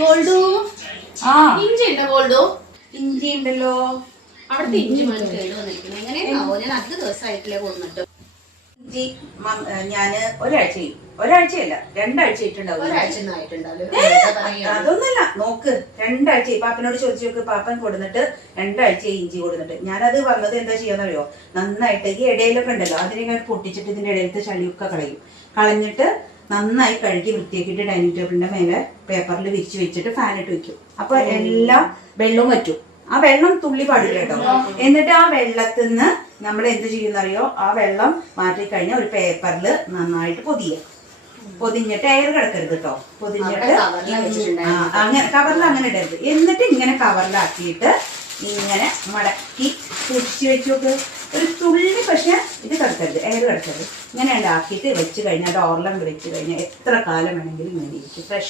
ഗോൾഡു ആ ഇഞ്ചി ഉണ്ടോ ഗോൾഡു? ഇഞ്ചി ഉണ്ടല്ലോ. അവിടുത്തെ ഇഞ്ചി കേട് വന്നിരിക്കുന്നത് എങ്ങനെയാണോ? ഞാൻ അധിക ദിവസമായിട്ടില്ലേ കൊണ്ടിട്ട്. ഇഞ്ചി ഞാന് ഒരാഴ്ചയല്ല 2 ആഴ്ച ഇട്ടുണ്ടാവും. ഒരാഴ്ച ആയിട്ടുണ്ടാവും. അതൊന്നുമല്ല, നോക്ക് 2 ആഴ്ച. പാപ്പനോട് ചോദിച്ചു നോക്ക്. പാപ്പൻ കൊടുത്തിട്ട് 2 ആഴ്ച ഇഞ്ചി കൊടുത്തിട്ട്. ഞാനത് വന്നത് എന്താ ചെയ്യാന്നറിയോ, നന്നായിട്ട് ഈ ഇടയിലൊക്കെ ഉണ്ടല്ലോ അതിനെ പൊട്ടിച്ചിട്ട് ഇതിന്റെ ഇടയിലത്തെ ചളിയൊക്കെ കളഞ്ഞിട്ട് നന്നായി കഴുകി വൃത്തിയാക്കിയിട്ട് ഡൈനിങ് ടേബിളിന്റെ മേലെ പേപ്പറിൽ വിരിച്ച് വെച്ചിട്ട് ഫാനിട്ട് വെക്കും. അപ്പൊ എല്ലാ വെള്ളവും വറ്റും. ആ വെള്ളം തുള്ളി പാടില്ല കേട്ടോ. എന്നിട്ട് ആ വെള്ളത്തിൽ നിന്ന് നമ്മൾ എന്ത് ചെയ്യുന്നറിയോ, ആ വെള്ളം മാറ്റി കഴിഞ്ഞാൽ ഒരു പേപ്പറിൽ നന്നായിട്ട് പൊതിഞ്ഞിട്ട് എയർ കിടക്കരുത് കേട്ടോ. പൊതിഞ്ഞിട്ട് അങ്ങനെ കവറിൽ അങ്ങനെ ഇടരുത്. എന്നിട്ട് ഇങ്ങനെ കവറിലാക്കിയിട്ട് ഇങ്ങനെ മടക്കി സൂക്ഷിച്ച് വെച്ച് നോക്ക്. ഒരു തുള്ളി പക്ഷെ ഇത് കിടക്കരുത്, എയർ കിടക്കരുത്. ഇങ്ങനെ ആക്കിയിട്ട് വെച്ച് കഴിഞ്ഞാൽ ഡോറിലങ്ങ് വെച്ച് കഴിഞ്ഞാൽ എത്ര കാലം വേണമെങ്കിലും ഇങ്ങനെ ഇരിക്കും. ഫ്രഷ്